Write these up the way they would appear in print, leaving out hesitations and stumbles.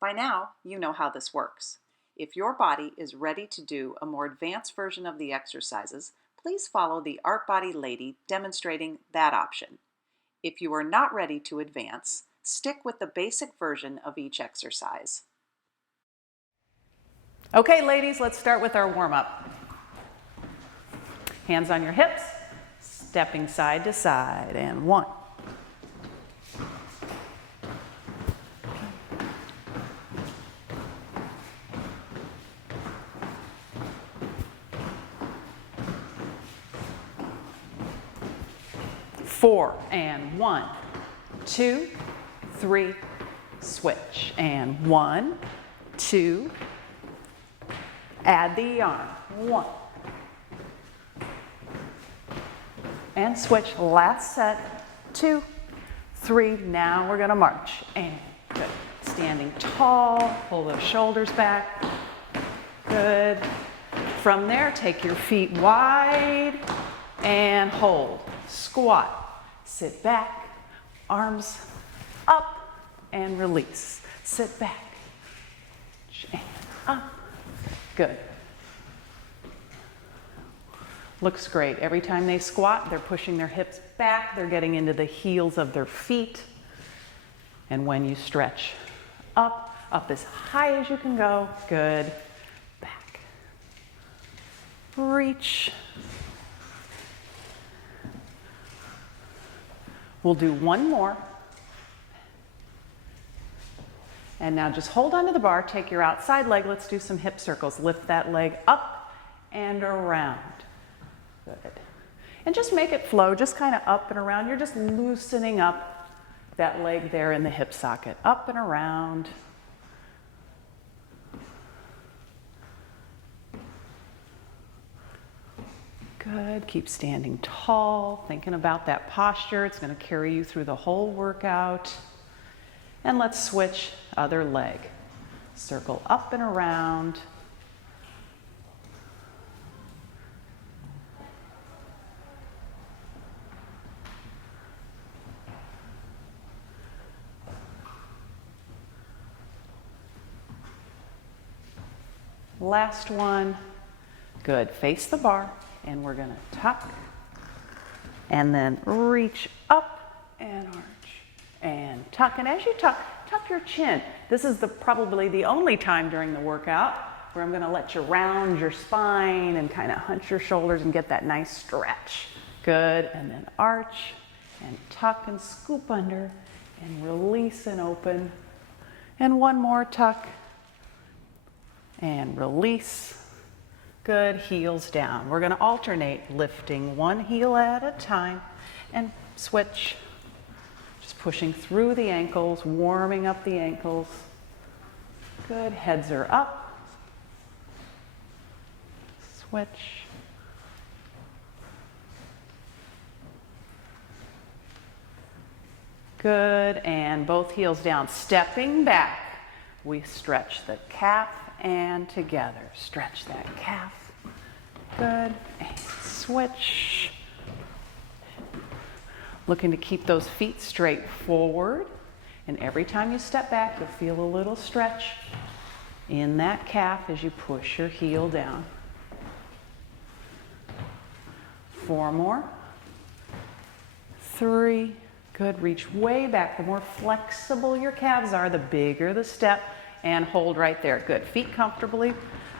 By now, you know how this works. If your body is ready to do a more advanced version of the exercises, please follow the ARTbody lady demonstrating that option. If you are not ready to advance, stick with the basic version of each exercise. Okay, ladies, let's start with our warm-up. Hands on your hips, stepping side to side, and 1. 4, and 1, 2, 3, switch, and 1, 2, add the arm, 1, and switch, last set, 2, 3, now we're going to march, and good, standing tall, pull those shoulders back, good, from there take your feet wide, and hold, squat, sit back, arms up, and release. Sit back, and up. Good. Looks great. Every time they squat, they're pushing their hips back. They're getting into the heels of their feet. And when you stretch up as high as you can go. Good. Back. Reach. We'll do one more. And now just hold onto the bar, take your outside leg. Let's do some hip circles. Lift that leg up and around. Good. And just make it flow, just kind of up and around. You're just loosening up that leg there in the hip socket. Up and around. Good. Keep standing tall, thinking about that posture. It's going to carry you through the whole workout. And let's switch other leg. Circle up and around. Last one. Good. Face the bar. And we're going to tuck and then reach up and arch and tuck. And as you tuck, tuck your chin. This is probably the only time during the workout where I'm going to let you round your spine and kind of hunch your shoulders and get that nice stretch. Good. And then arch and tuck and scoop under and release and open. And one more tuck and release. Good, heels down. We're going to alternate lifting one heel at a time and switch. Just pushing through the ankles, warming up the ankles. Good, heads are up. Switch. Good, and both heels down. Stepping back, we stretch the calf and together. Stretch that calf. Good. And switch. Looking to keep those feet straight forward. And every time you step back, you'll feel a little stretch in that calf as you push your heel down. 4 more. 3. Good. Reach way back. The more flexible your calves are, the bigger the step. And hold right there. Good. Feet comfortably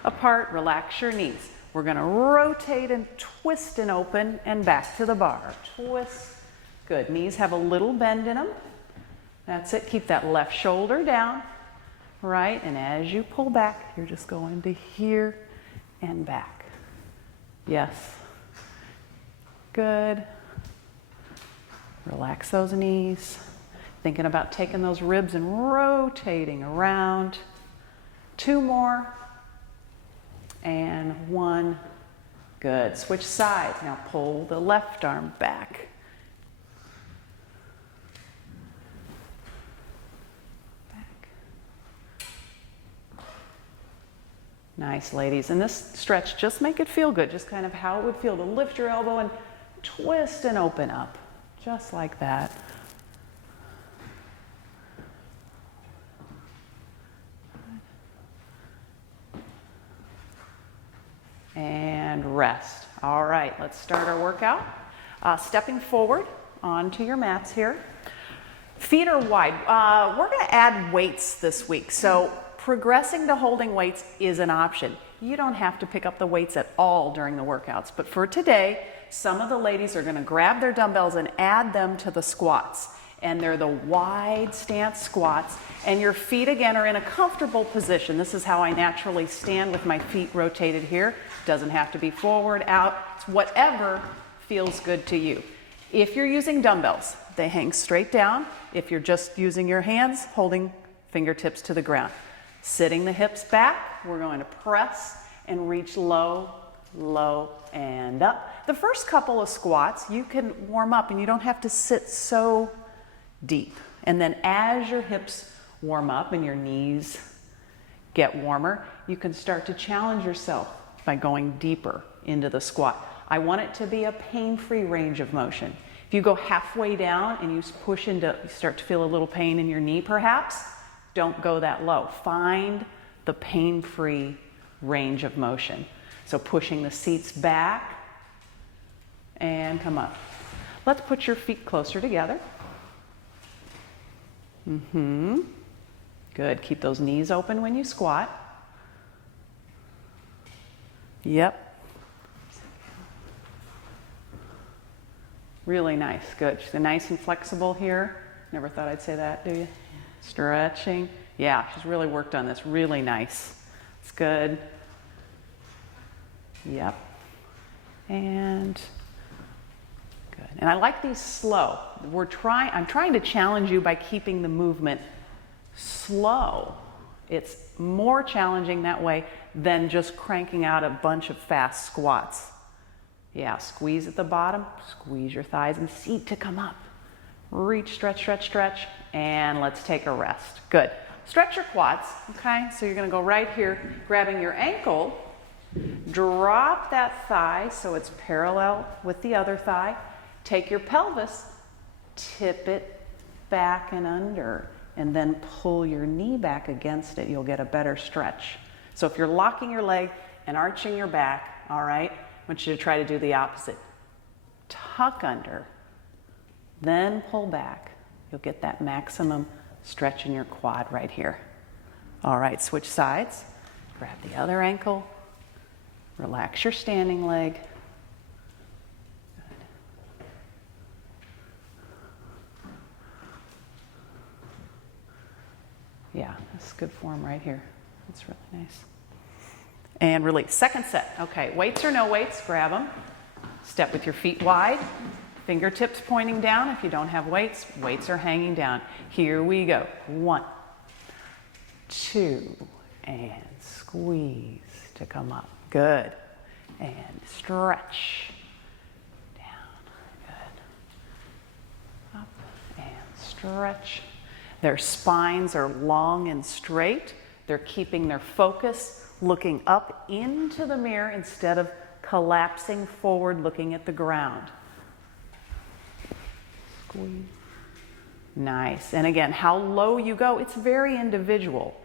apart. Relax your knees. We're going to rotate and twist and open and back to the bar. Twist. Good. Knees have a little bend in them. That's it. Keep that left shoulder down. Right. And as you pull back, you're just going to here and back. Yes. Good. Relax those knees. Thinking about taking those ribs and rotating around. 2 more. And 1. Good. Switch sides. Now pull the left arm back. Back. Nice, ladies. And this stretch, just make it feel good. Just kind of how it would feel to lift your elbow and twist and open up. Just like that. rest. All right, let's start our workout. Stepping forward onto your mats here. Feet are wide. We're going to add weights this week. So progressing to holding weights is an option. You don't have to pick up the weights at all during the workouts. But for today, some of the ladies are going to grab their dumbbells and add them to the squats. And they're the wide stance squats. And your feet, again, are in a comfortable position. This is how I naturally stand with my feet rotated here. Doesn't have to be forward, out. It's whatever feels good to you. If you're using dumbbells, they hang straight down. If you're just using your hands, holding fingertips to the ground. Sitting the hips back, we're going to press and reach low, low, and up. The first couple of squats, you can warm up and you don't have to sit so deep. And then as your hips warm up and your knees get warmer, you can start to challenge yourself by going deeper into the squat. I want it to be a pain-free range of motion. If you go halfway down and you push into, you start to feel a little pain in your knee perhaps, don't go that low. Find the pain-free range of motion. So pushing the seats back and come up. Let's put your feet closer together. Good. Keep those knees open when you squat. Yep. Really nice. Good. She's nice and flexible here. Never thought I'd say that, do you? Stretching. Yeah, she's really worked on this. Really nice. It's good. Yep. And good. And I like these slow. I'm trying to challenge you by keeping the movement slow. It's more challenging that way than just cranking out a bunch of fast squats. Yeah, squeeze at the bottom, squeeze your thighs and seat to come up. Reach, stretch, stretch, stretch, and let's take a rest. Good. Stretch your quads, okay? So you're gonna go right here, grabbing your ankle, drop that thigh so it's parallel with the other thigh. Take your pelvis, tip it back and under, and then pull your knee back against it. You'll get a better stretch. So if you're locking your leg and arching your back, all right, I want you to try to do the opposite. Tuck under, then pull back. You'll get that maximum stretch in your quad right here. All right, switch sides. Grab the other ankle. Relax your standing leg. Good. Yeah, that's good form right here. That's really nice. And release. Second set. Okay, weights or no weights, grab them. Step with your feet wide. Fingertips pointing down. If you don't have weights, weights are hanging down. Here we go. 1, 2, and squeeze to come up. Good. And stretch. Down. Good. Up and stretch. Their spines are long and straight. They're keeping their focus looking up into the mirror instead of collapsing forward looking at the ground. Squeeze. Nice. And again, how low you go, it's very individual.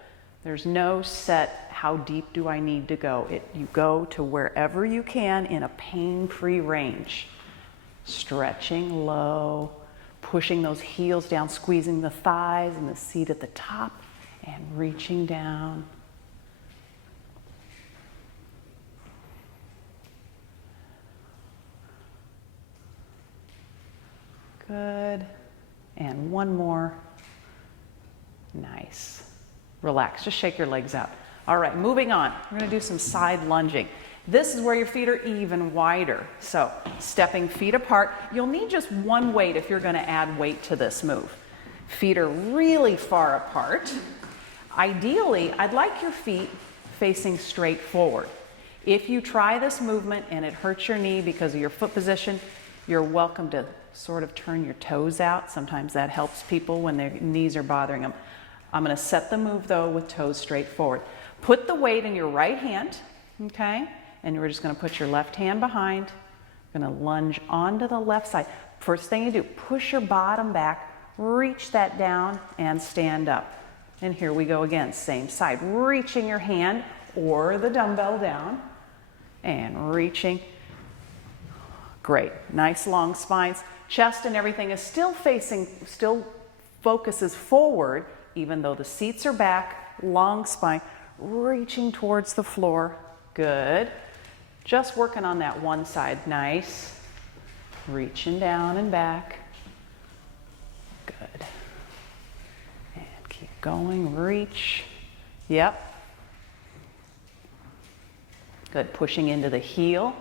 There's no set, how deep do I need to go? You go to wherever you can in a pain-free range. Stretching low, pushing those heels down, squeezing the thighs and the seat at the top, and reaching down. Good. And one more. Nice. Relax. Just shake your legs out. All right, moving on. We're going to do some side lunging. This is where your feet are even wider. So stepping feet apart. You'll need just one weight if you're going to add weight to this move. Feet are really far apart. Ideally, I'd like your feet facing straight forward. If you try this movement and it hurts your knee because of your foot position, you're welcome to sort of turn your toes out. Sometimes that helps people when their knees are bothering them. I'm going to set the move though with toes straight forward. Put the weight in your right hand, okay? And we're just going to put your left hand behind. You're going to lunge onto the left side. First thing you do, push your bottom back, reach that down and stand up. And here we go again, same side. Reaching your hand or the dumbbell down. and reaching. Great. Nice long spines. Chest and everything is still focuses forward, even though the seats are back. Long spine, reaching towards the floor. Good. Just working on that one side. Nice. Reaching down and back. Good. And keep going. Reach. Yep. Good. Pushing into the heel.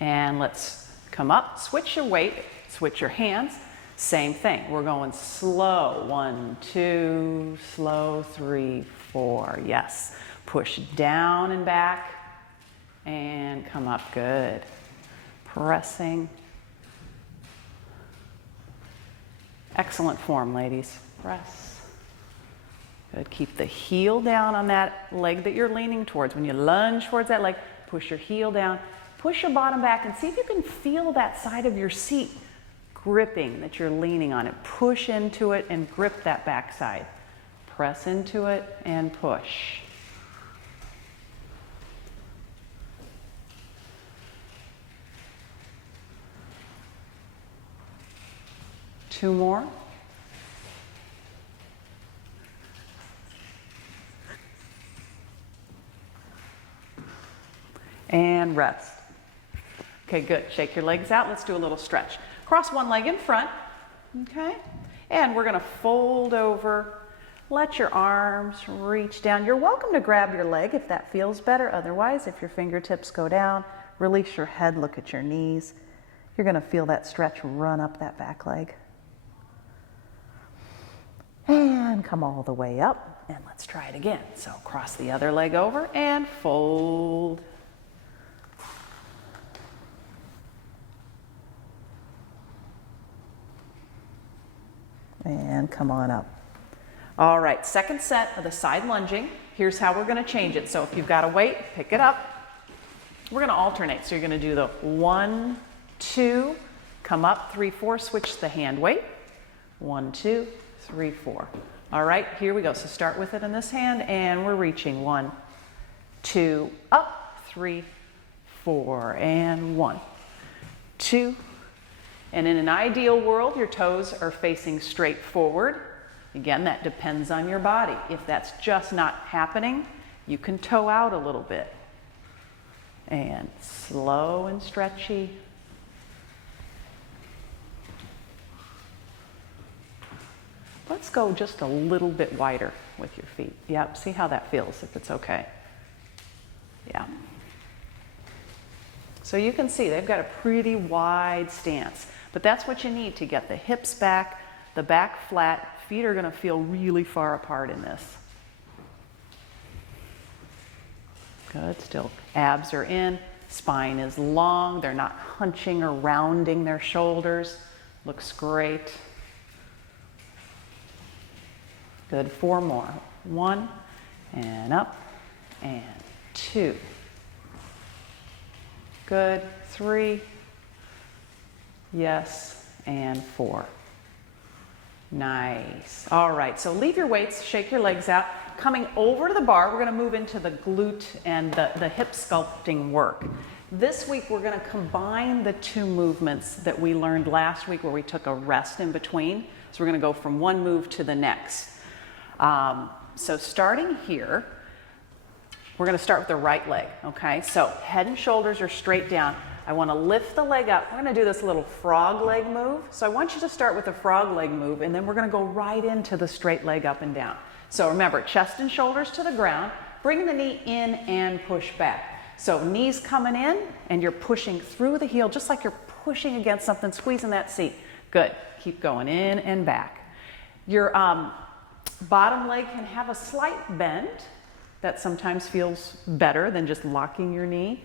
And let's come up. Switch your weight. Switch your hands. Same thing. We're going slow. 1, 2, slow, 3, 4. Yes. Push down and back and come up. Good. Pressing. Excellent form, ladies. Press. Good. Keep the heel down on that leg that you're leaning towards. When you lunge towards that leg, push your heel down. Push your bottom back and see if you can feel that side of your seat gripping that you're leaning on it. Push into it and grip that back side. Press into it and push. Two more. And rest. Okay, good. Shake your legs out. Let's do a little stretch. Cross one leg in front. Okay. And we're going to fold over. Let your arms reach down. You're welcome to grab your leg if that feels better. Otherwise, if your fingertips go down, release your head, look at your knees. You're going to feel that stretch run up that back leg. And come all the way up. And let's try it again. So cross the other leg over and fold. And come on up. All right, second set of the side lunging. Here's how we're going to change it. So if you've got a weight, pick it up. We're going to alternate. So you're going to do the 1, 2, come up, 3, 4, switch the hand weight. 1, 2, 3, 4. All right, here we go. So start with it in this hand and we're reaching 1, 2, up, 3, 4, and 1, 2. And in an ideal world, your toes are facing straight forward. Again, that depends on your body. If that's just not happening, you can toe out a little bit. And slow and stretchy. Let's go just a little bit wider with your feet. Yep, see how that feels, if it's okay. Yeah. So you can see they've got a pretty wide stance. But that's what you need to get the hips back, the back flat. Feet are going to feel really far apart in this. Good, still abs are in, spine is long, they're not hunching or rounding their shoulders. Looks great. Good, 4 more. 1, and up, and 2. Good, 3. Yes, and 4. Nice. All right, so leave your weights, shake your legs out. Coming over to the bar, we're going to move into the glute and the hip sculpting work. This week, we're going to combine the 2 movements that we learned last week where we took a rest in between. So we're going to go from one move to the next. So starting here, we're going to start with the right leg, okay? So head and shoulders are straight down. I want to lift the leg up. We're going to do this little frog leg move. So I want you to start with the frog leg move, and then we're going to go right into the straight leg up and down. So remember, chest and shoulders to the ground. Bring the knee in and push back. So knees coming in, and you're pushing through the heel, just like you're pushing against something, squeezing that seat. Good. Keep going in and back. Your bottom leg can have a slight bend. That sometimes feels better than just locking your knee.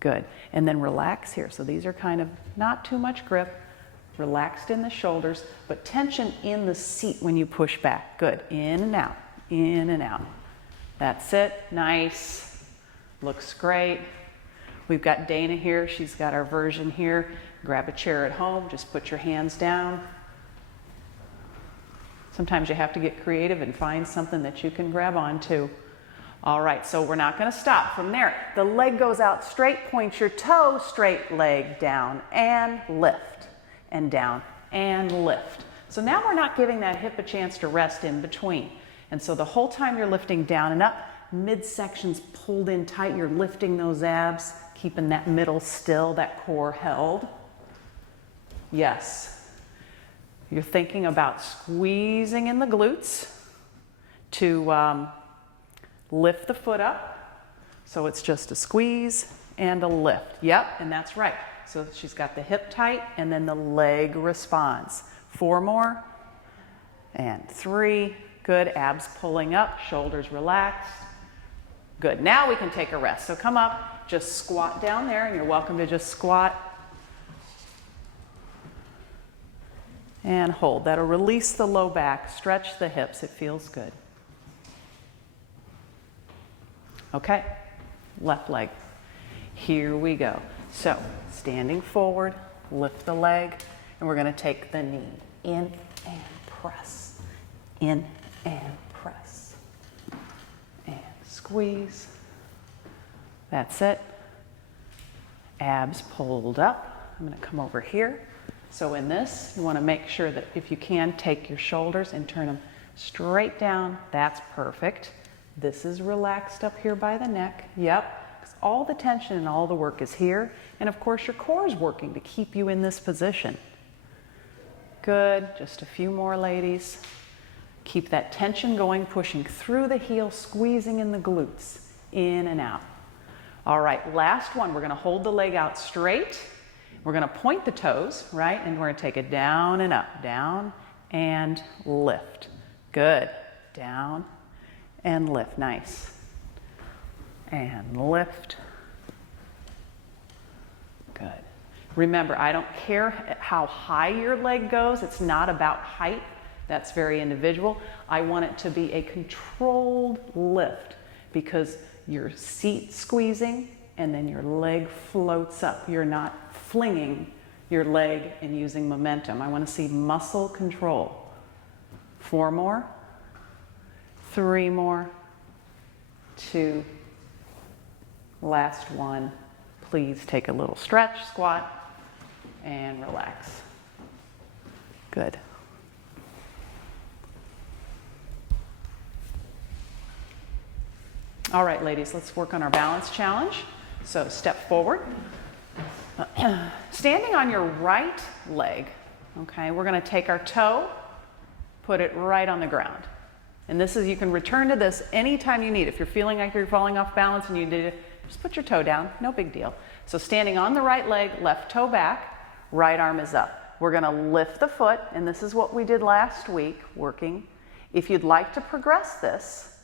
Good. And then relax here. So these are kind of not too much grip, relaxed in the shoulders, but tension in the seat when you push back. Good. In and out, in and out. That's it. Nice. Looks great. We've got Dana here. She's got our version here. Grab a chair at home. Just put your hands down. Sometimes you have to get creative and find something that you can grab onto. All right, so we're not going to stop from there. The leg goes out straight, point your toe, straight leg down and lift, and down and lift. So now we're not giving that hip a chance to rest in between. And so the whole time you're lifting down and up, midsection's pulled in tight, you're lifting those abs, keeping that middle still, that core held. Yes. You're thinking about squeezing in the glutes to lift the foot up. So it's just a squeeze and a lift. Yep, and that's right. So she's got the hip tight and then the leg responds. 4 more and 3. Good, abs pulling up, shoulders relaxed. Good, now we can take a rest. So come up, just squat down there, and you're welcome to just squat and hold. That'll release the low back, stretch the hips, it feels good. Okay, left leg. Here we go. So, standing forward, lift the leg, and we're going to take the knee in and press, in and press, and squeeze. That's it. Abs pulled up. I'm going to come over here. So in this, you want to make sure that if you can, take your shoulders and turn them straight down. That's perfect. This is relaxed up here by the neck. Yep, because all the tension and all the work is here. And of course, your core is working to keep you in this position. Good, just a few more, ladies. Keep that tension going, pushing through the heel, squeezing in the glutes, in and out. All right, last one. We're going to hold the leg out straight. We're going to point the toes, right? And we're going to take it down and up, down and lift. Good. Down and lift. Nice. And lift. Good. Remember, I don't care how high your leg goes. It's not about height. That's very individual. I want it to be a controlled lift because your seat squeezing and then your leg floats up. You're not flinging your leg and using momentum. I want to see muscle control. 4 more, 3 more, 2, last one. Please take a little stretch, squat, and relax. Good. All right, ladies, let's work on our balance challenge. So step forward. Standing on your right leg, okay, we're going to take our toe, put it right on the ground. And this is, you can return to this anytime you need. If you're feeling like you're falling off balance and you need to, just put your toe down, no big deal. So standing on the right leg, left toe back, right arm is up. We're going to lift the foot, and this is what we did last week, working. If you'd like to progress this,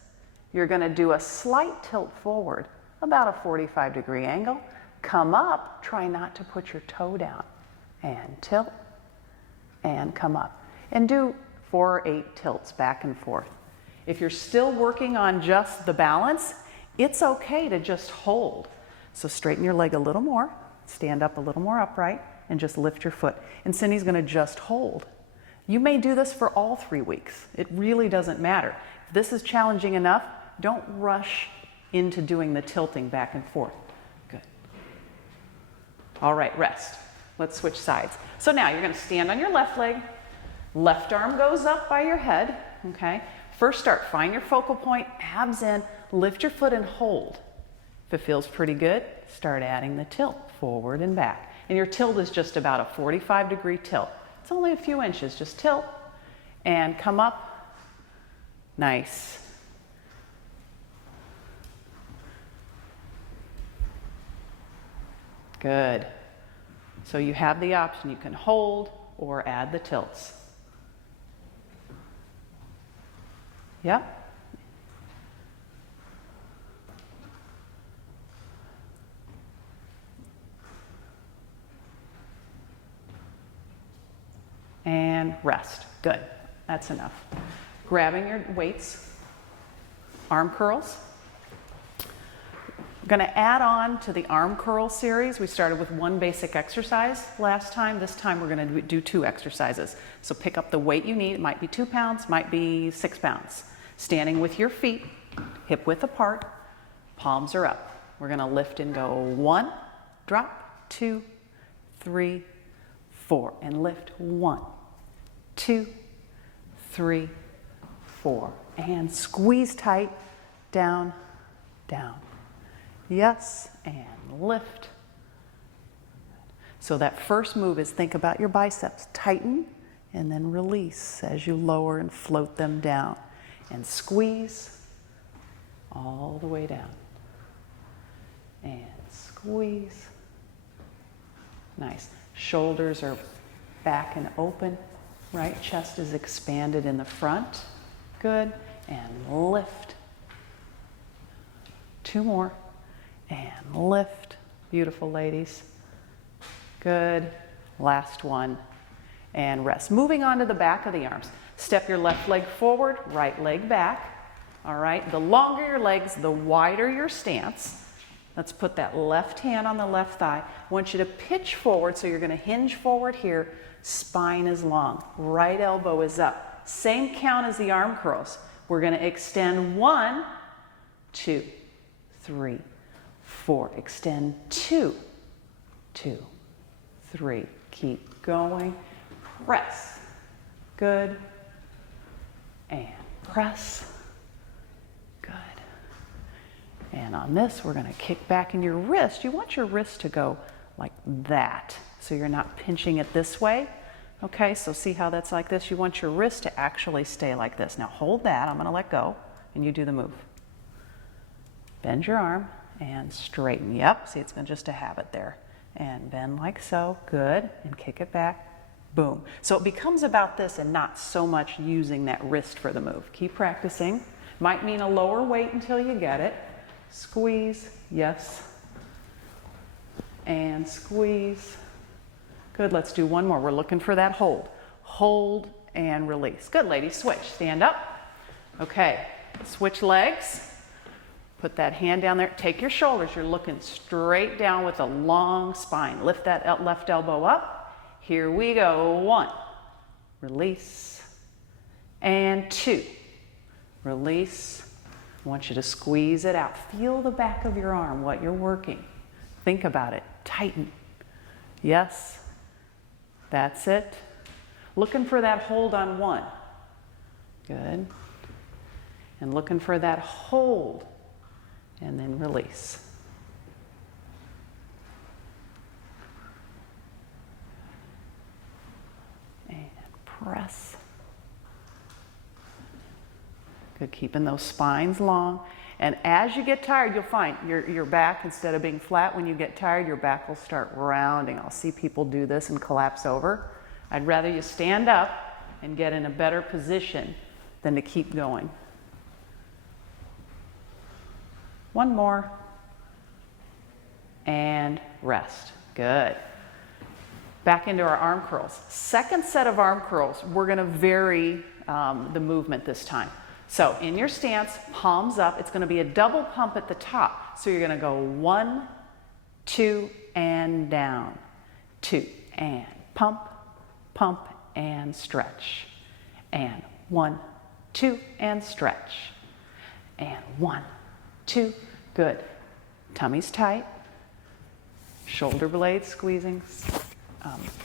you're going to do a slight tilt forward, about a 45-degree angle. Come up, try not to put your toe down, and tilt, and come up. And do 4 or 8 tilts back and forth. If you're still working on just the balance, it's okay to just hold. So straighten your leg a little more, stand up a little more upright, and just lift your foot. And Cindy's going to just hold. You may do this for all 3 weeks. It really doesn't matter. If this is challenging enough, don't rush into doing the tilting back and forth. Good. All right, rest. Let's switch sides. So now you're going to stand on your left leg. Left arm goes up by your head, okay? First start, find your focal point, abs in, lift your foot and hold. If it feels pretty good, start adding the tilt forward and back. And your tilt is just about a 45-degree tilt. It's only a few inches, just tilt and come up. Nice. Good. So you have the option, you can hold or add the tilts. Yep. And rest. Good. That's enough. Grabbing your weights, arm curls. We're going to add on to the arm curl series. We started with one basic exercise last time. This time we're going to do 2 exercises. So pick up the weight you need. It might be 2 pounds, might be 6 pounds. Standing with your feet, hip width apart, palms are up. We're going to lift and go 1, drop, 2, 3, 4, and lift 1, 2, 3, 4, and squeeze tight, down, down. Yes, and lift. So that first move is think about your biceps. Tighten and then release as you lower and float them down. And squeeze all the way down. And squeeze. Nice. Shoulders are back and open, right? Chest is expanded in the front. Good. And lift. 2 more. And lift. Beautiful, ladies. Good. Last one. And rest. Moving on to the back of the arms. Step your left leg forward, right leg back. All right. The longer your legs, the wider your stance. Let's put that left hand on the left thigh. I want you to pitch forward, so you're going to hinge forward here. Spine is long. Right elbow is up. Same count as the arm curls. We're going to extend 1, 2, 3, 4. Extend 2, 2, 3. Keep going. Press. Good. And press. Good. And on this, we're going to kick back in your wrist. You want your wrist to go like that, so you're not pinching it this way. Okay, so see how that's like this? You want your wrist to actually stay like this. Now hold that. I'm going to let go, and you do the move. Bend your arm and straighten. Yep, see, it's just a habit there. And bend like so. Good. And kick it back. Boom. So it becomes about this and not so much using that wrist for the move. Keep practicing. Might mean a lower weight until you get it. Squeeze. Yes. And squeeze. Good. Let's do one more. We're looking for that hold. Hold and release. Good, ladies. Switch. Stand up. Okay. Switch legs. Put that hand down there. Take your shoulders. You're looking straight down with a long spine. Lift that left elbow up. Here we go. 1. Release. And 2. Release. I want you to squeeze it out. Feel the back of your arm, what you're working. Think about it. Tighten. Yes. That's it. Looking for that hold on 1. Good. And looking for that hold. And then release. And press. Good, keeping those spines long. And as you get tired, you'll find your back, instead of being flat, when you get tired, your back will start rounding. I'll see people do this and collapse over. I'd rather you stand up and get in a better position than to keep going. 1 more. And rest. Good. Back into our arm curls. Second set of arm curls, we're going to vary the movement this time. So in your stance, palms up. It's going to be a double pump at the top. So you're going to go 1, 2, and down. 2, and pump, pump, and stretch. And 1, 2, and stretch. And 1, 2, good. Tummy's tight. Shoulder blades squeezing.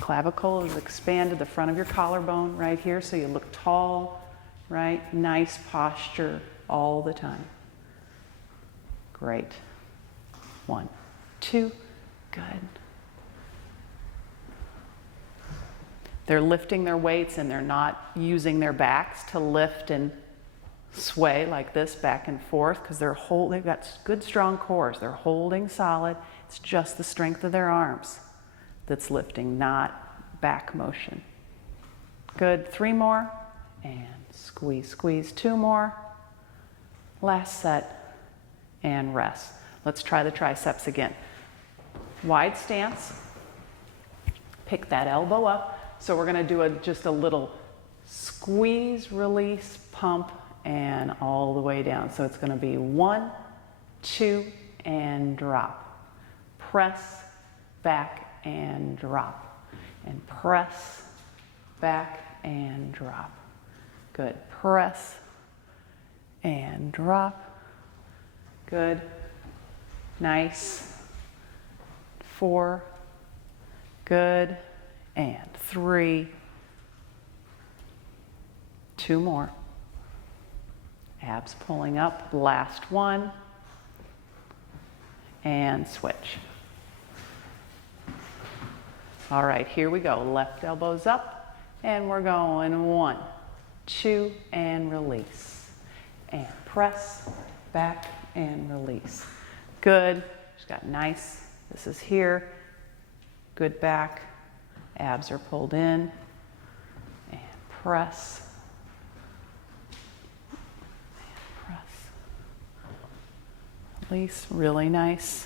Clavicle is expanded, the front of your collarbone right here, so you look tall, right? Nice posture all the time. Great. 1, 2, good. They're lifting their weights and they're not using their backs to lift and sway like this back and forth, because they've got good strong cores. They're holding solid. It's just the strength of their arms that's lifting, not back motion. Good. 3 more. And squeeze, squeeze. 2 more. Last set. And rest. Let's try the triceps again. Wide stance. Pick that elbow up. So we're going to do just a little squeeze, release, pump, and all the way down. So it's going to be 1, 2, and drop. Press, back, and drop. And press, back, and drop. Good. Press and drop. Good. Nice. 4. Good. And 3. 2 more. Abs pulling up. Last one. And switch. All right, here we go. Left elbow's up, and we're going 1, 2, and release. And press, back, and release. Good. Just got nice. This is here. Good back. Abs are pulled in. And press. And press. Release. Really nice.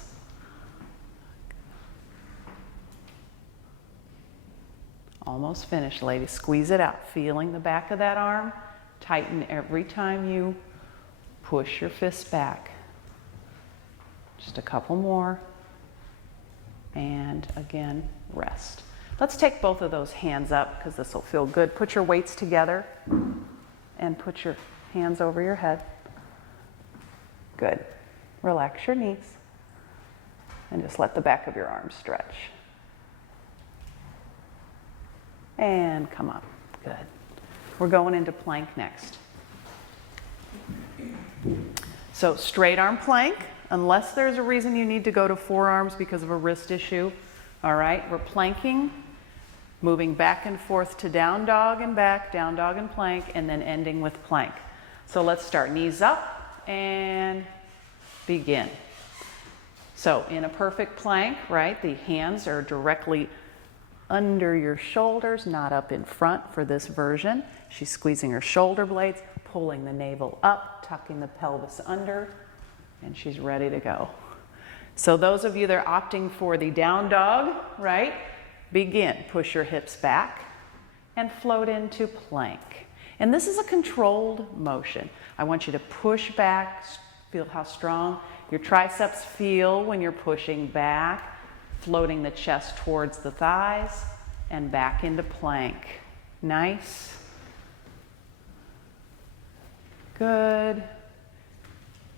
Almost finished, ladies. Squeeze it out. Feeling the back of that arm. Tighten every time you push your fist back. Just a couple more. And again, rest. Let's take both of those hands up because this will feel good. Put your weights together and put your hands over your head. Good. Relax your knees and just let the back of your arms stretch. And come up. Good. We're going into plank next. So straight arm plank, unless there's a reason you need to go to forearms because of a wrist issue. All right, we're planking, moving back and forth to down dog and back, down dog and plank, and then ending with plank. So let's start. Knees up and begin. So in a perfect plank, right, the hands are directly under your shoulders, not up in front for this version. She's squeezing her shoulder blades, pulling the navel up, tucking the pelvis under, and she's ready to go. So those of you that are opting for the down dog, right, begin. Push your hips back and float into plank. And this is a controlled motion. I want you to push back, feel how strong your triceps feel when you're pushing back, floating the chest towards the thighs and back into plank. Nice. Good.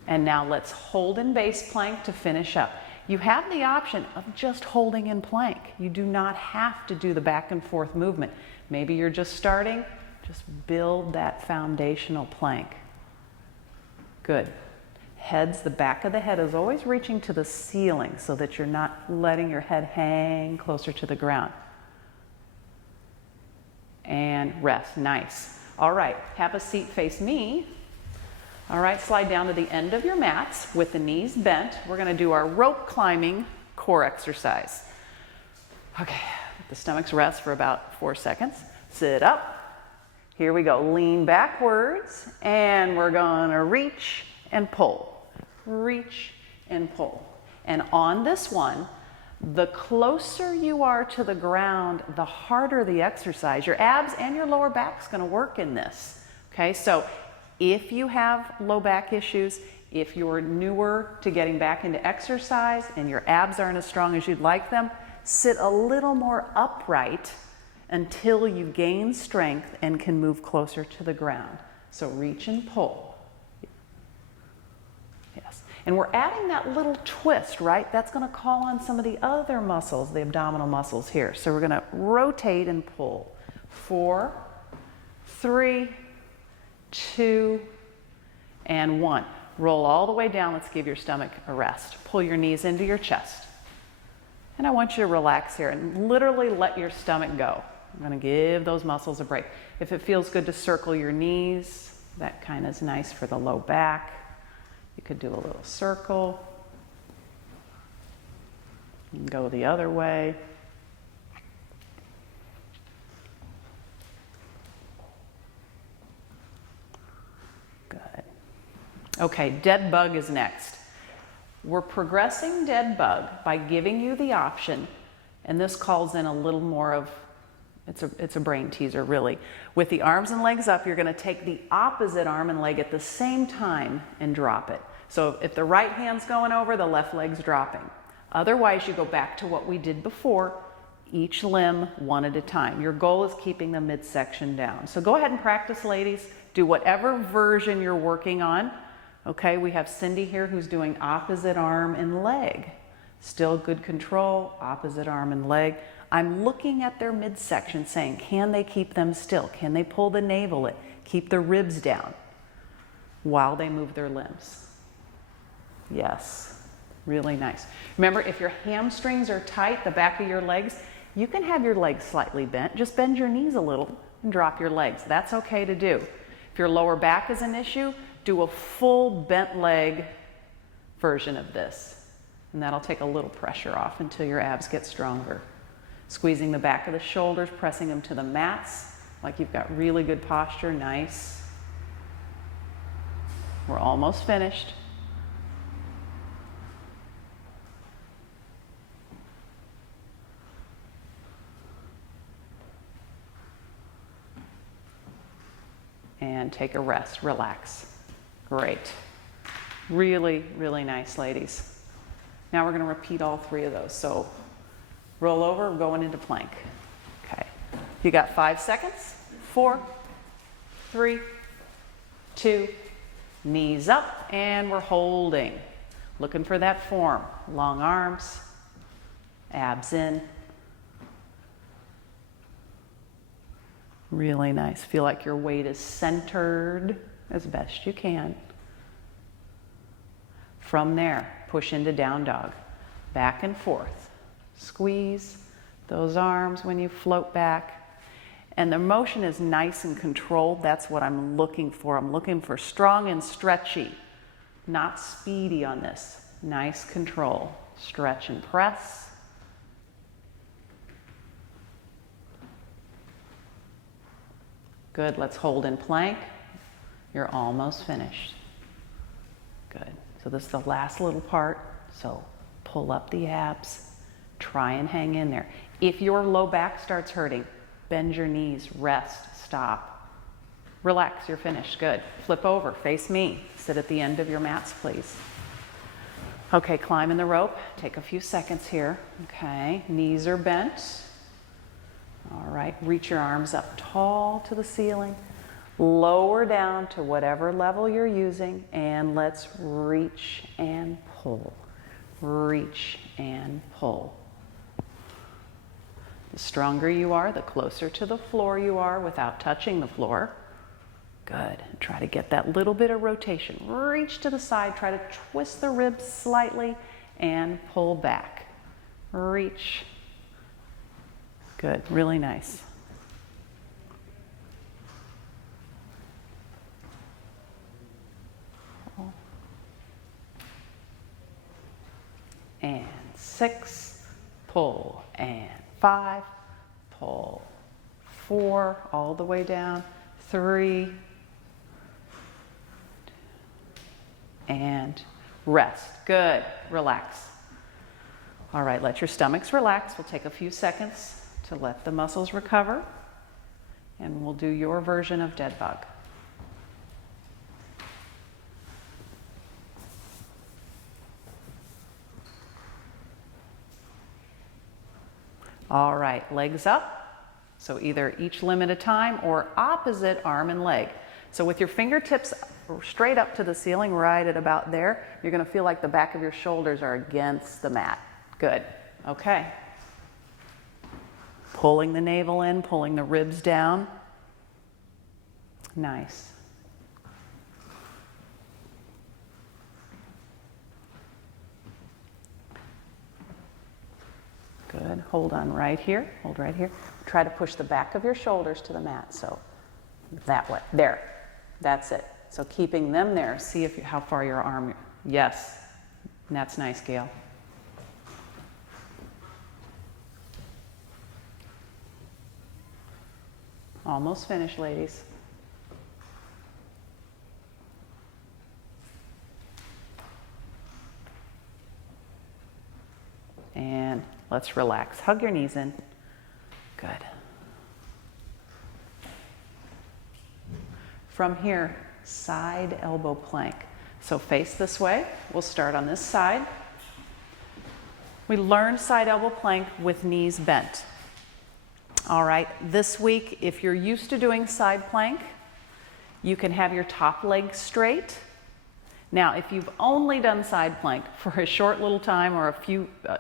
And now let's hold in base plank to finish up. You have the option of just holding in plank. You do not have to do the back and forth movement. Maybe you're just starting. Just build that foundational plank. Good. Heads, the back of the head is always reaching to the ceiling so that you're not letting your head hang closer to the ground. And rest. Nice. All right, have a seat, face me. All right, slide down to the end of your mats with the knees bent. We're going to do our rope climbing core exercise. Okay, let the stomachs rest for about 4 seconds. Sit up. Here we go. Lean backwards, and we're going to reach and pull. Reach and pull. And on this one, the closer you are to the ground, the harder the exercise. Your abs and your lower back's going to work in this. Okay, so if you have low back issues, if you're newer to getting back into exercise and your abs aren't as strong as you'd like them, sit a little more upright until you gain strength and can move closer to the ground. So reach and pull. Yes. And we're adding that little twist, right? That's going to call on some of the other muscles, the abdominal muscles here. So we're going to rotate and pull. 4, 3, 2, and 1. Roll all the way down. Let's give your stomach a rest. Pull your knees into your chest. And I want you to relax here and literally let your stomach go. I'm going to give those muscles a break. If it feels good to circle your knees, that kind of is nice for the low back. You could do a little circle. And go the other way. Good. Okay, dead bug is next. We're progressing dead bug by giving you the option, and this calls in a little more of, it's a brain teaser really. With the arms and legs up, you're going to take the opposite arm and leg at the same time and drop it. So if the right hand's going over, the left leg's dropping. Otherwise, you go back to what we did before, each limb one at a time. Your goal is keeping the midsection down. So go ahead and practice, ladies. Do whatever version you're working on. Okay, we have Cindy here who's doing opposite arm and leg. Still good control, opposite arm and leg. I'm looking at their midsection saying, can they keep them still? Can they pull the navel in? Keep the ribs down while they move their limbs. Yes, really nice. Remember, if your hamstrings are tight, the back of your legs, you can have your legs slightly bent. Just bend your knees a little and drop your legs. That's okay to do. If your lower back is an issue, do a full bent leg version of this. And that'll take a little pressure off until your abs get stronger. Squeezing the back of the shoulders, pressing them to the mats, like you've got really good posture. Nice. We're almost finished. And take a rest, relax. Great. Really, really nice, ladies. Now we're going to repeat all three of those. So roll over, we're going into plank. Okay. You got 5 seconds. 4, 3, 2, knees up, and we're holding. Looking for that form. Long arms, abs in. Really nice. Feel like your weight is centered as best you can. From there, push into down dog. Back and forth. Squeeze those arms when you float back. And the motion is nice and controlled. That's what I'm looking for. I'm looking for strong and stretchy, not speedy on this. Nice control. Stretch and press. Good. Let's hold in plank. You're almost finished. Good. So this is the last little part. So pull up the abs. Try and hang in there. If your low back starts hurting, bend your knees, rest, stop. Relax, you're finished. Good. Flip over, face me. Sit at the end of your mats, please. Okay, climbing the rope. Take a few seconds here. Okay, knees are bent. All right, reach your arms up tall to the ceiling. Lower down to whatever level you're using, and let's reach and pull. Reach and pull. The stronger you are, the closer to the floor you are without touching the floor. Good. Try to get that little bit of rotation. Reach to the side. Try to twist the ribs slightly and pull back. Reach. Good. Really nice. And 6, pull, and 5, pull, 4, all the way down, 3, and rest. Good. Relax. All right, let your stomachs relax. We'll take a few seconds to let the muscles recover, and we'll do your version of dead bug. All right, legs up. So either each limb at a time or opposite arm and leg. So with your fingertips straight up to the ceiling, right at about there, you're going to feel like the back of your shoulders are against the mat. Good. Okay. Pulling the navel in, pulling the ribs down. Nice. Good. Hold on right here. Hold right here. Try to push the back of your shoulders to the mat. So that way. There. That's it. So keeping them there. See if how far your arm. Yes. That's nice, Gail. Almost finished, ladies. And let's relax. Hug your knees in. Good. From here, side elbow plank. So face this way. We'll start on this side. We learned side elbow plank with knees bent. All right, this week, if you're used to doing side plank, you can have your top leg straight. Now, if you've only done side plank for a short little time or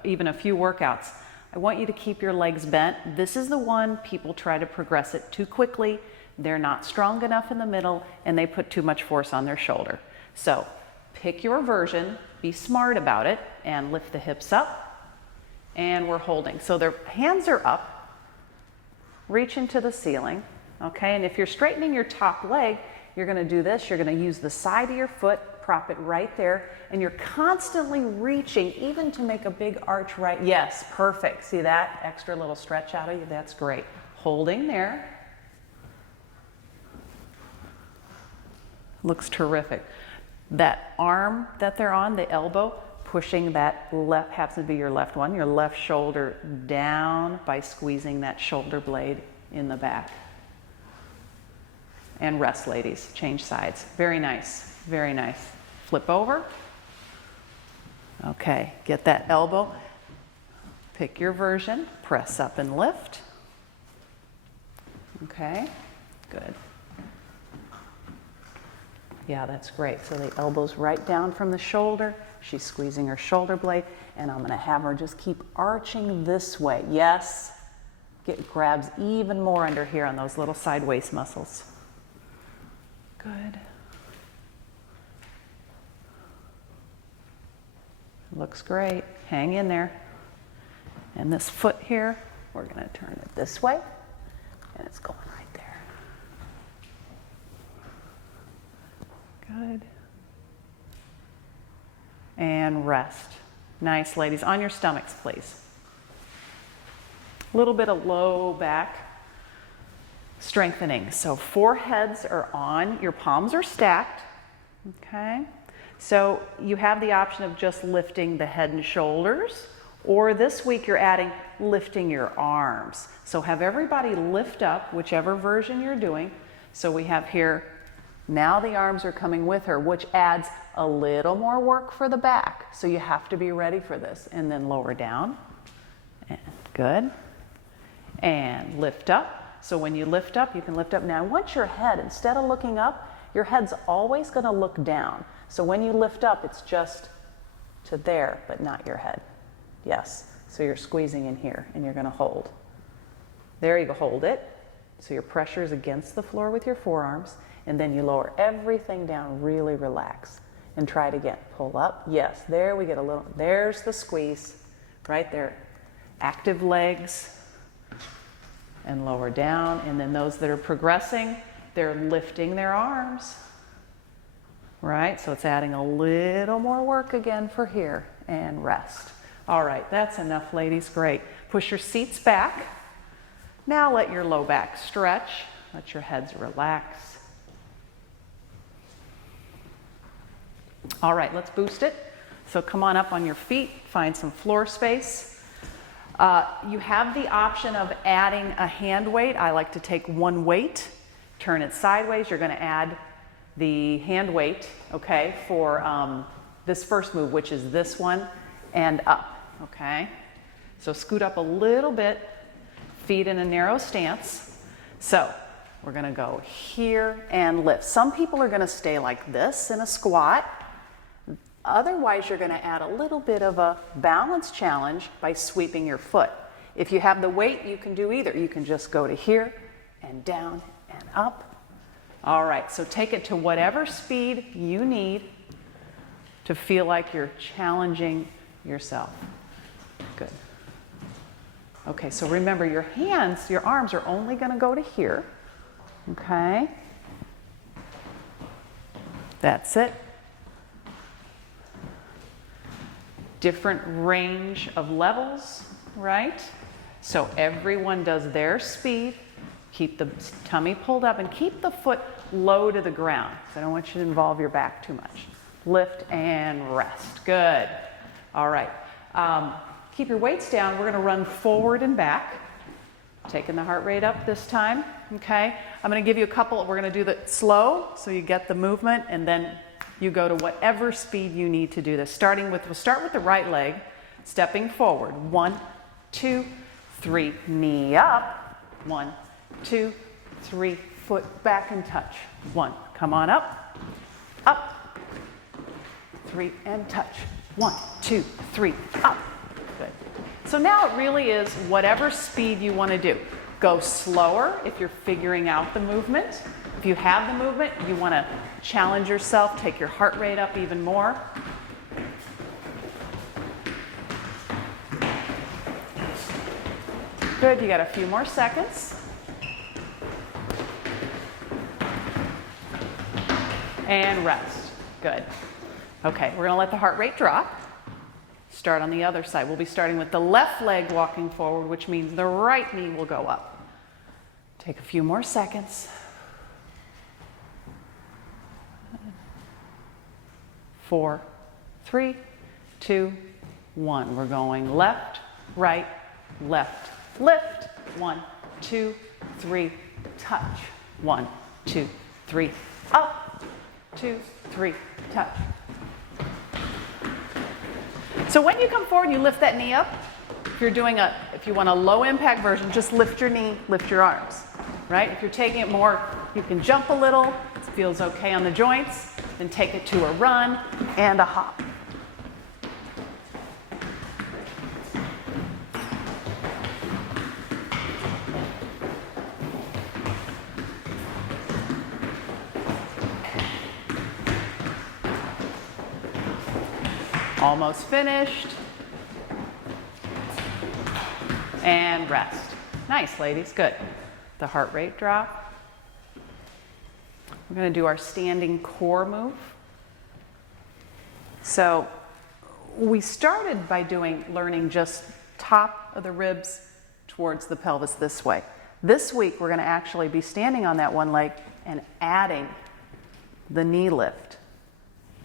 even a few workouts, I want you to keep your legs bent. This is the one people try to progress it too quickly. They're not strong enough in the middle and they put too much force on their shoulder. So pick your version, be smart about it, and lift the hips up. And we're holding. So their hands are up. Reach into the ceiling, okay? And if you're straightening your top leg, you're gonna do this. You're gonna use the side of your foot, prop it right there, and you're constantly reaching, even to make a big arch right. Yes, perfect. See that extra little stretch out of you? That's great. Holding there. Looks terrific. That arm that they're on, the elbow, pushing that left, happens to be your left one, your left shoulder down by squeezing that shoulder blade in the back. And rest, ladies. Change sides. Very nice. Very nice. Flip over. Okay, get that elbow. Pick your version. Press up and lift. Okay, good. Yeah, that's great. So the elbow's right down from the shoulder. She's squeezing her shoulder blade, and I'm gonna have her just keep arching this way. Yes, grabs even more under here on those little side waist muscles. Good. Looks great. Hang in there. And this foot here, we're gonna turn it this way, and it's going right there. Good. And rest. Nice, ladies. On your stomachs, please. A little bit of low back strengthening. So foreheads are on, your palms are stacked. Okay. So you have the option of just lifting the head and shoulders, or this week you're adding lifting your arms. So have everybody lift up, whichever version you're doing. So we have here, now the arms are coming with her, which adds a little more work for the back. So you have to be ready for this. And then lower down. And good. And lift up. So when you lift up, you can lift up. Now I want your head, instead of looking up, your head's always going to look down. So when you lift up, it's just to there, but not your head. Yes. So you're squeezing in here and you're going to hold. There you go. Hold it. So your pressure is against the floor with your forearms. And then you lower everything down, really relax. And try it again. Pull up. Yes, there we get a little, there's the squeeze. Right there. Active legs. And lower down. And then those that are progressing, they're lifting their arms. Right? So it's adding a little more work again for here. And rest. All right, that's enough, ladies. Great. Push your seats back. Now let your low back stretch. Let your heads relax. All right, let's boost it. So come on up on your feet, find some floor space. You have the option of adding a hand weight. I like to take one weight, turn it sideways. You're gonna add the hand weight, okay, for this first move, which is this one, and up, okay? So scoot up a little bit, feet in a narrow stance. So we're gonna go here and lift. Some people are gonna stay like this in a squat. Otherwise, you're going to add a little bit of a balance challenge by sweeping your foot. If you have the weight, you can do either. You can just go to here and down and up. All right, so take it to whatever speed you need to feel like you're challenging yourself. Good. Okay, so remember your hands, your arms are only going to go to here. Okay. That's it. Different range of levels, right? So everyone does their speed. Keep the tummy pulled up and keep the foot low to the ground. So I don't want you to involve your back too much. Lift and rest. Good. All right. Keep your weights down. We're going to run forward and back. Taking the heart rate up this time. Okay. I'm going to give you a couple. We're going to do the slow so you get the movement, and then You go to whatever speed you need to do this. We'll start with the right leg, stepping forward. 1, 2, 3, knee up. 1, 2, 3, foot back and touch. 1, come on up, up, 3, and touch. 1, 2, 3, up. Good. So now it really is whatever speed you want to do. Go slower if you're figuring out the movement. If you have the movement, you want to challenge yourself, take your heart rate up even more. Good, you got a few more seconds. And rest. Good. Okay, we're going to let the heart rate drop. Start on the other side. We'll be starting with the left leg walking forward, which means the right knee will go up. Take a few more seconds. 4, 3, 2, 1. We're going left, right, left, lift. 1, 2, 3, touch. 1, 2, 3, up. 2, 3, touch. So when you come forward, you lift that knee up. If you want a low impact version, just lift your knee, lift your arms, right? If you're taking it more, you can jump a little. It feels okay on the joints. Then take it to a run and a hop. Almost finished. And rest. Nice, ladies, good. The heart rate drop. We're going to do our standing core move. So we started by learning just top of the ribs towards the pelvis this way. This week we're going to actually be standing on that one leg and adding the knee lift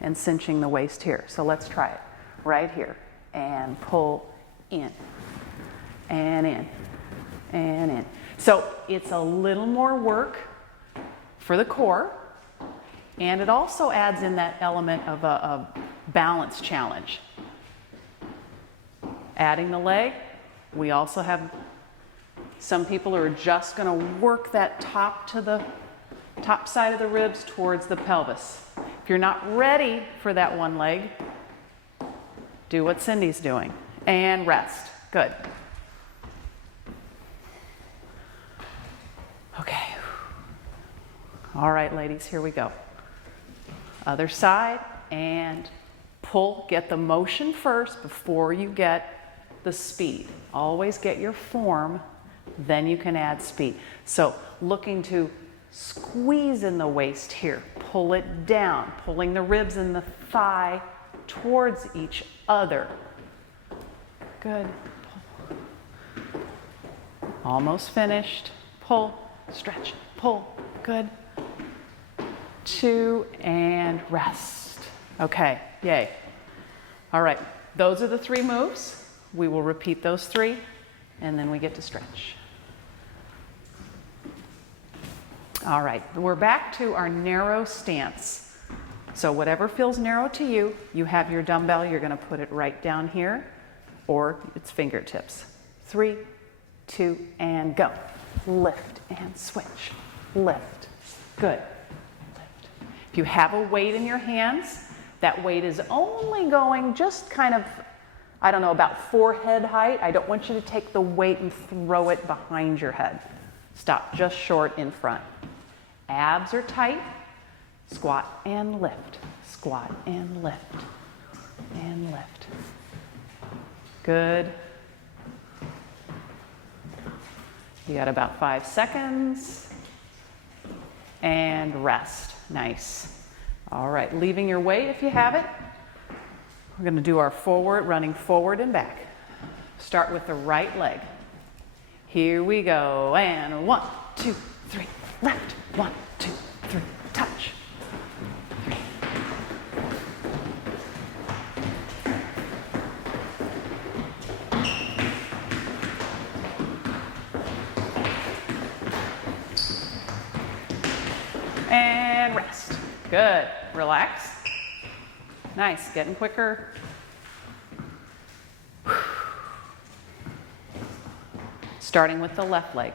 and cinching the waist here. So let's try it. Right here. And pull in. And in. And in. So it's a little more work for the core, and it also adds in that element of a balance challenge. Adding the leg, we also have some people who are just going to work that top side of the ribs towards the pelvis. If you're not ready for that one leg, do what Cindy's doing and rest. Good. Okay. All right, ladies, here we go. Other side and pull. Get the motion first before you get the speed. Always get your form, then you can add speed. So looking to squeeze in the waist here. Pull it down, pulling the ribs and the thigh towards each other. Good. Pull. Almost finished. Pull, stretch, pull. Good. 2 and rest. Okay, yay. All right, those are the 3 moves. We will repeat those 3 and then we get to stretch. All right, we're back to our narrow stance. So whatever feels narrow to you, you have your dumbbell, you're going to put it right down here, or it's fingertips. 3, 2, and go. Lift and switch. Lift. Good. Lift. If you have a weight in your hands, that weight is only going just kind of, I don't know, about forehead height. I don't want you to take the weight and throw it behind your head. Stop just short in front. Abs are tight. Squat and lift, squat and lift, and lift. Good. You got about 5 seconds. And rest. Nice. All right, leaving your weight if you have it. We're going to do our running forward and back. Start with the right leg. Here we go. And 1, 2, 3, left. 1, 2, 3, touch. And rest. Good. Relax. Nice, getting quicker. Starting with the left leg.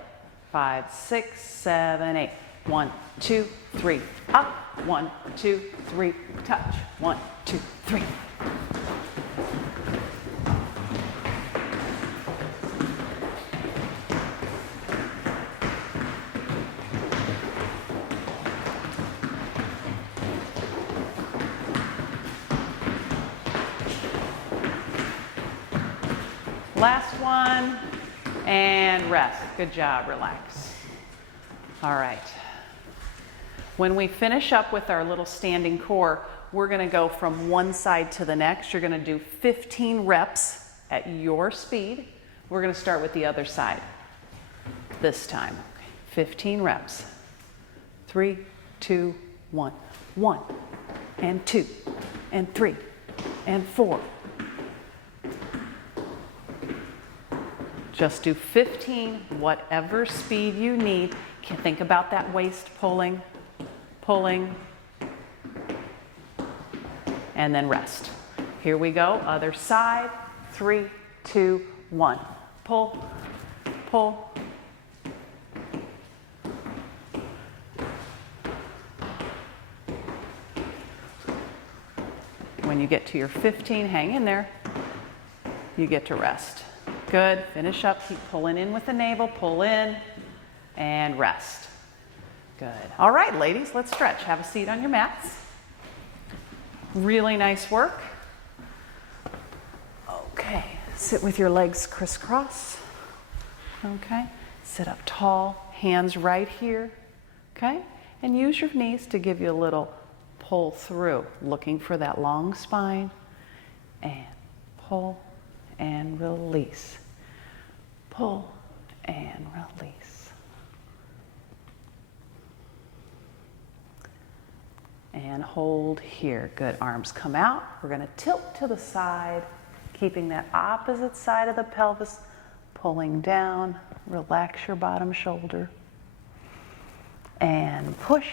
5, 6, 7, 8. 1, 2, 3. Up. 1, 2, 3. Touch. 1, 2, 3. Last one, and rest. Good job, relax. All right. When we finish up with our little standing core, we're gonna go from one side to the next. You're gonna do 15 reps at your speed. We're gonna start with the other side this time. 15 reps. 3, 2, 1. 1, and 2, and 3, and 4. Just do 15, whatever speed you need. Think about that waist pulling, pulling, and then rest. Here we go, other side. 3, 2, 1. Pull, pull. When you get to your 15, hang in there. You get to rest. Good, finish up, keep pulling in with the navel, pull in, and rest. Good. All right, ladies, let's stretch. Have a seat on your mats. Really nice work. Okay, sit with your legs crisscross. Okay, sit up tall, hands right here. Okay, and use your knees to give you a little pull through, looking for that long spine, and pull and release. Pull and release. And hold here. Good. Arms come out. We're going to tilt to the side, keeping that opposite side of the pelvis pulling down. Relax your bottom shoulder. And push.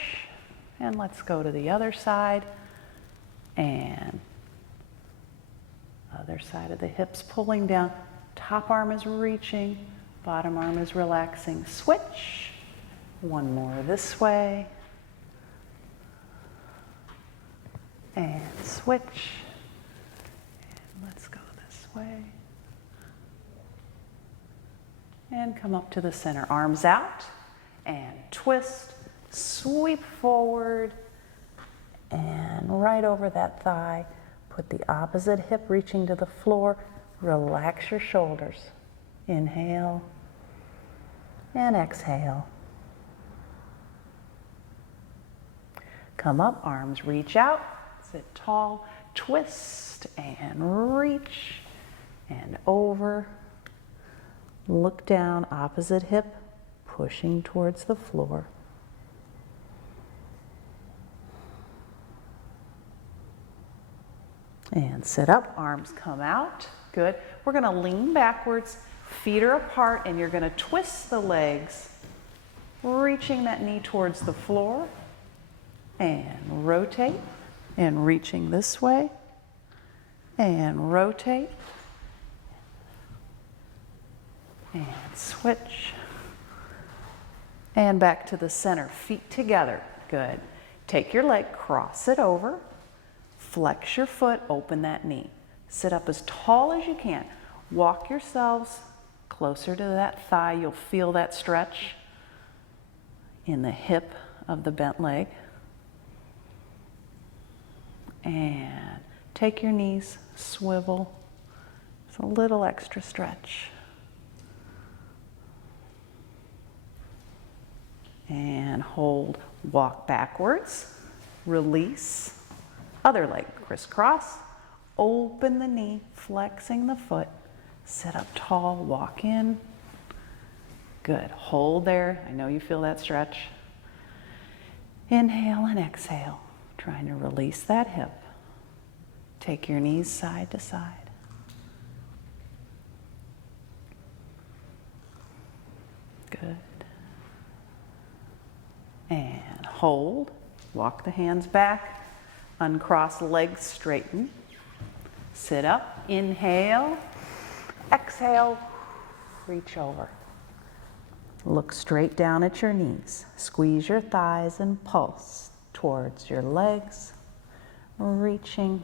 And let's go to the other side. And other side of the hips pulling down. Top arm is reaching, bottom arm is relaxing. Switch. One more this way. And switch. And let's go this way. And come up to the center. Arms out. And twist. Sweep forward. And right over that thigh. Put the opposite hip reaching to the floor. Relax your shoulders. Inhale and exhale. Come up, arms reach out, sit tall, twist and reach and over. Look down, opposite hip, pushing towards the floor. And sit up, arms come out. Good. We're going to lean backwards, feet are apart, and you're going to twist the legs, reaching that knee towards the floor, and rotate, and reaching this way, and rotate, and switch, and back to the center, feet together. Good. Take your leg, cross it over, flex your foot, open that knee. Sit up as tall as you can. Walk yourselves closer to that thigh. You'll feel that stretch in the hip of the bent leg. And take your knees, swivel. It's a little extra stretch. And hold, walk backwards, release. Other leg, crisscross. Open the knee, flexing the foot. Sit up tall, walk in. Good, hold there. I know you feel that stretch. Inhale and exhale. Trying to release that hip. Take your knees side to side. Good. And hold. Walk the hands back. Uncross legs, straighten. Sit up, inhale, exhale, reach over. Look straight down at your knees. Squeeze your thighs and pulse towards your legs, reaching.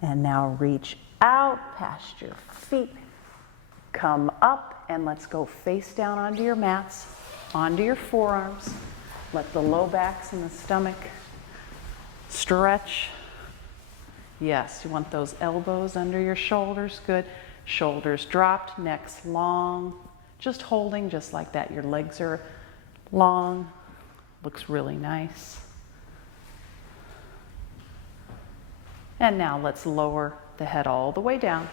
And now reach out past your feet. Come up and let's go face down onto your mats, onto your forearms. Let the low backs and the stomach stretch. Yes, you want those elbows under your shoulders. Good. Shoulders dropped, necks long. Just holding just like that. Your legs are long. Looks really nice. And now let's lower the head all the way down.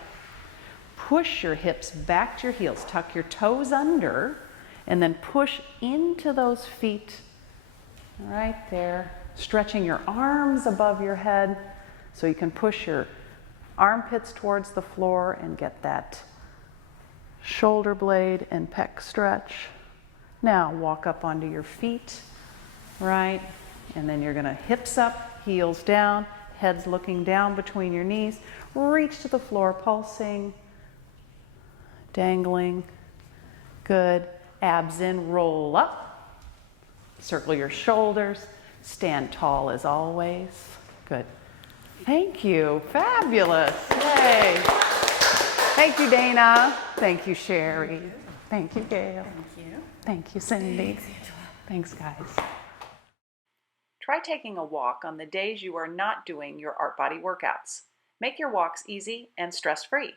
Push your hips back to your heels. Tuck your toes under and then push into those feet right there. Stretching your arms above your head so you can push your armpits towards the floor and get that shoulder blade and pec stretch. Now walk up onto your feet, right? And then you're gonna hips up, heels down, head's looking down between your knees. Reach to the floor, pulsing, dangling. Good. Abs in, roll up. Circle your shoulders. Stand tall as always. Good. Thank you. Fabulous. Yay. Thank you, Dana. Thank you, Sherry. Thank you, Gail. Thank you. Thank you, Cindy. Thanks, guys. Try taking a walk on the days you are not doing your ARTbody workouts. Make your walks easy and stress-free.